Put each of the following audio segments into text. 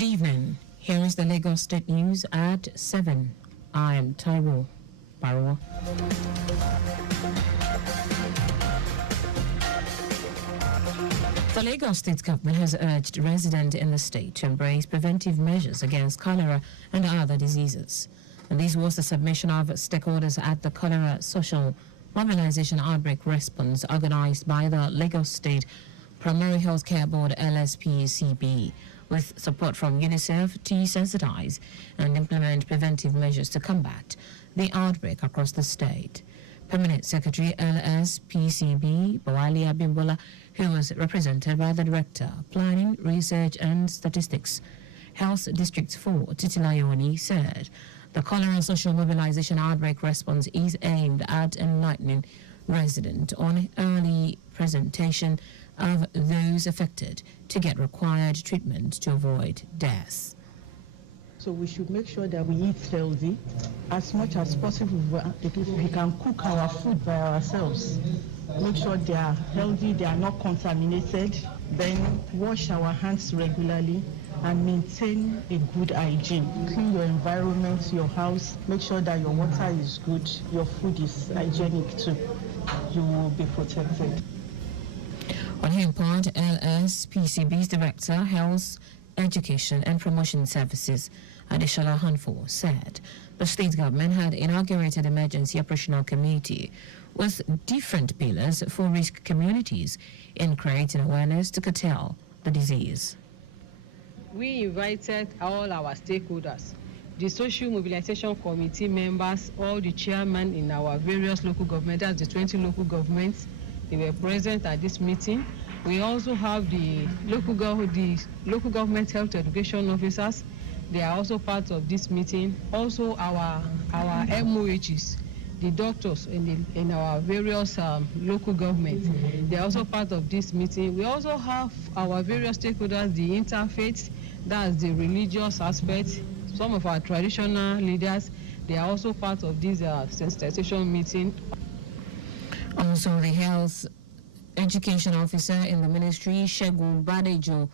Good evening. Here is the Lagos State News at 7. I am Taiwo Baruwa. The Lagos State government has urged residents in the state to embrace preventive measures against cholera and other diseases. And this was the submission of stakeholders at the Cholera Social Mobilization Outbreak Response organized by the Lagos State Primary Healthcare Board LSPCB, with support from UNICEF to sensitize and implement preventive measures to combat the outbreak across the state. Permanent Secretary LSPCB Bawali Abimbola, who was represented by the Director, Planning, Research and Statistics, Health District 4, Titilayoni, said the Cholera Social Mobilization Outbreak Response is aimed at enlightening residents on early presentation of those affected to get required treatment to avoid death. So we should make sure that we eat healthy. As much as possible, we can cook our food by ourselves. Make sure they are healthy, they are not contaminated. Then wash our hands regularly and maintain a good hygiene. Clean your environment, your house. Make sure that your water is good, your food is hygienic too. You will be protected. On her part, LSPCB's Director, Health, Education and Promotion Services, Adeshala Hanfo, said the state government had inaugurated emergency operational committee with different pillars for risk communities in creating awareness to curtail the disease. We invited all our stakeholders, the social mobilization committee members, all the chairmen in our various local governments, that's the 20 local governments. They were present at this meeting. We also have the local government health education officers. They are also part of this meeting. Also our MOHs, the doctors in our various local governments, they are also part of this meeting. We also have our various stakeholders, the interfaith, that's the religious aspect. Some of our traditional leaders, they are also part of this sensitization meeting. Also, the health education officer in the ministry, Taiwo Baruwa,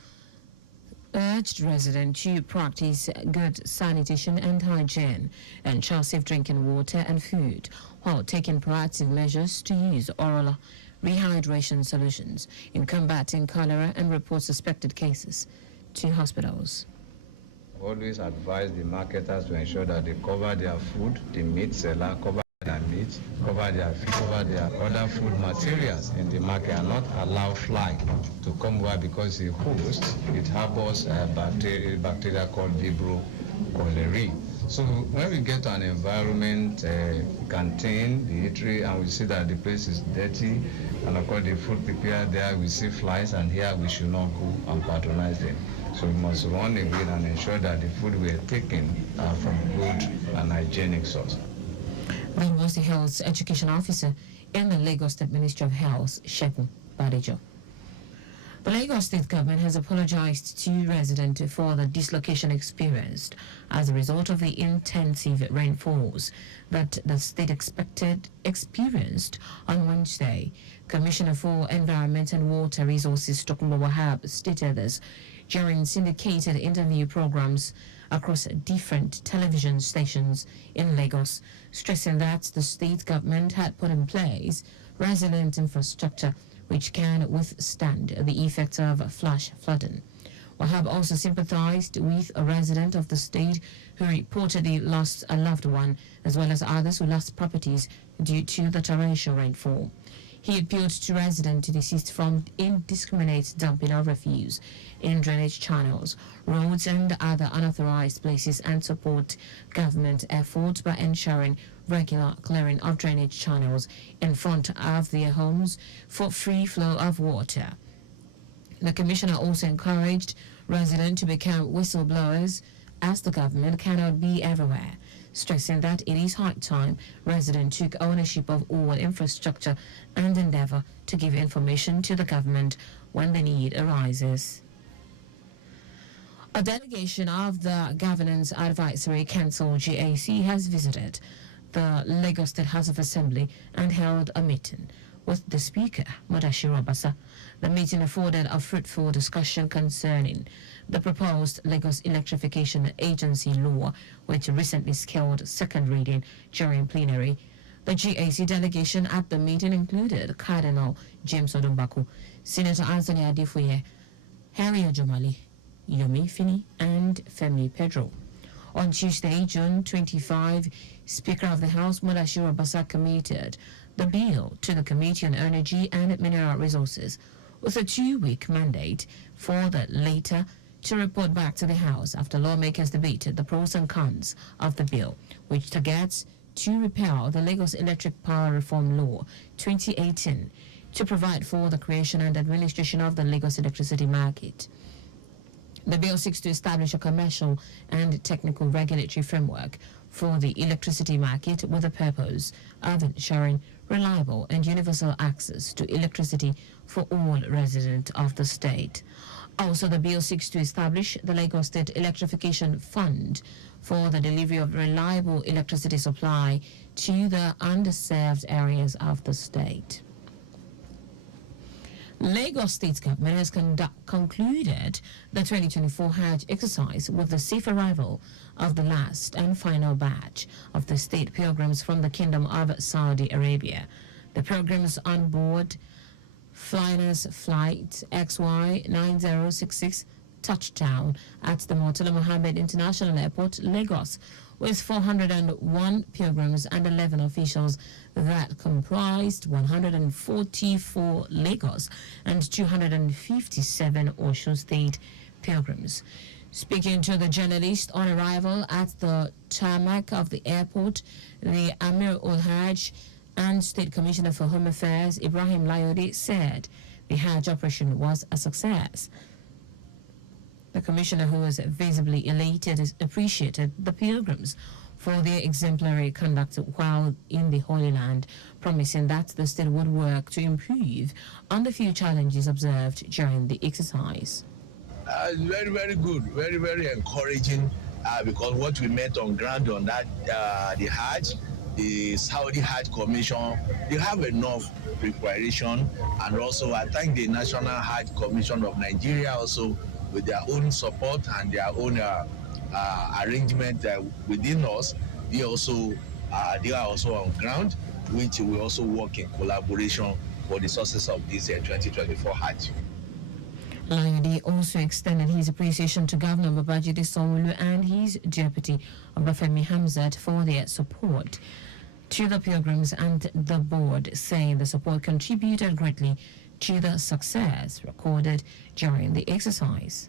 urged residents to practice good sanitation and hygiene, ensure safe drinking water and food, while taking proactive measures to use oral rehydration solutions in combating cholera and report suspected cases to hospitals. Always advise the marketers to ensure that they cover their food, the meat seller, cover their meat, cover their fish, cover their other food materials in the market, and not allow fly to come over, because the host, it harbors a bacteria called Vibrio cholerae. So when we get to an environment, canteen, the eatery, and we see that the place is dirty, and of course the food prepared there, we see flies, and here we should not go and patronize them. So we must run again and ensure that the food we are taking are from good and hygienic source. That was the health education officer in the Lagos State Ministry of Health, Taiwo Baruwa. The Lagos State government has apologized to residents for the dislocation experienced as a result of the intensive rainfalls that the state experienced on Wednesday. Commissioner for Environment and Water Resources, Tokunbo Wahab, stated this during syndicated interview programs across different television stations in Lagos, stressing that the state government had put in place resilient infrastructure which can withstand the effects of flash flooding. Wahab also sympathized with a resident of the state who reportedly lost a loved one, as well as others who lost properties due to the torrential rainfall. He appealed to residents to desist from indiscriminate dumping of refuse in drainage channels, roads and other unauthorized places, and support government efforts by ensuring regular clearing of drainage channels in front of their homes for free flow of water. The commissioner also encouraged residents to become whistleblowers, as the government cannot be everywhere, stressing that it is high time residents took ownership of all infrastructure and endeavor to give information to the government when the need arises. A delegation of the Governance Advisory Council GAC has visited the Lagos State House of Assembly and held a meeting with the Speaker, Mudashiru Obasa. The meeting afforded a fruitful discussion concerning the proposed Lagos Electrification Agency law, which recently scaled second reading during plenary. The GAC delegation at the meeting included Cardinal James Odumbaku, Senator Anthony Adefoye, Harry Ojomali, Yomi Fini, and Femi Pedro. On Tuesday, June 25, Speaker of the House Mudashiru Obasa committed the bill to the Committee on Energy and Mineral Resources with a 2-week mandate for the latter to report back to the House after lawmakers debated the pros and cons of the bill, which targets to repeal the Lagos Electric Power Reform Law 2018 to provide for the creation and administration of the Lagos electricity market. The bill seeks to establish a commercial and technical regulatory framework for the electricity market with the purpose of ensuring reliable and universal access to electricity for all residents of the state. Also, the bill seeks to establish the Lagos State Electrification Fund for the delivery of reliable electricity supply to the underserved areas of the state. Lagos State Government has concluded the 2024 Hajj exercise with the safe arrival of the last and final batch of the state pilgrims from the Kingdom of Saudi Arabia. The pilgrims on board Flyers Flight XY9066 touchdown at the Murtala Mohammed International Airport, Lagos, with 401 pilgrims and 11 officials that comprised 144 Lagos and 257 Osun State pilgrims. Speaking to the journalist on arrival at the tarmac of the airport, the Amir ul-Hajj and State Commissioner for Home Affairs, Ibrahim Layode, said the Hajj operation was a success. The commissioner, who was visibly elated, appreciated the pilgrims for their exemplary conduct while in the Holy Land, promising that the state would work to improve on the few challenges observed during the exercise. Very, very good, very, very encouraging, because what we met on ground on that, the Hajj, the Saudi Hajj Commission, they have enough preparation, and also I thank the National Hajj Commission of Nigeria also, with their own support and their own arrangement within us. They are also on ground, which will also work in collaboration for the success of this 2024 Hajj. Layode also extended his appreciation to Governor Babajide Sanwo-Olu and his deputy, Obafemi Hamzat, for their support to the pilgrims and the board, saying the support contributed greatly to the success recorded during the exercise.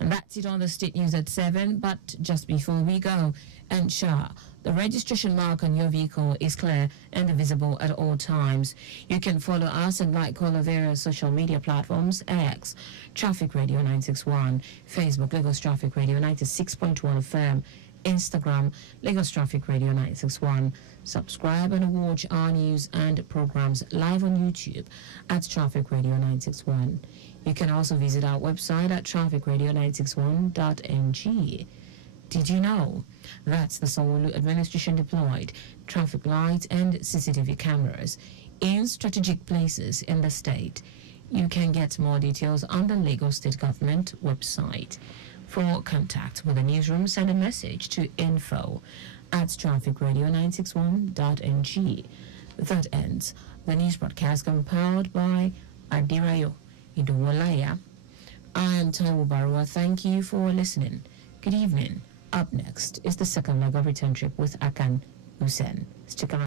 And that's it on the State News at 7. But just before we go, ensure the registration mark on your vehicle is clear and visible at all times. You can follow us and like all of various social media platforms: X, Traffic Radio 961, Facebook, Lagos Traffic Radio 96.1 FM, Instagram, Lagos Traffic Radio 961. Subscribe and watch our news and programs live on YouTube at Traffic Radio 961. You can also visit our website at trafficradio961.ng. Did you know that the Sanwo-Olu administration deployed traffic lights and CCTV cameras in strategic places in the state? You can get more details on the Lagos State Government website. For contact with the newsroom, send a message to info@trafficradio961.ng. That ends the news broadcast compiled by Adirayo Idowolaya. I am Taiwo Baruwa. Thank you for listening. Good evening. Up next is the second leg of Return Trip with Akan Hussein. Stick around.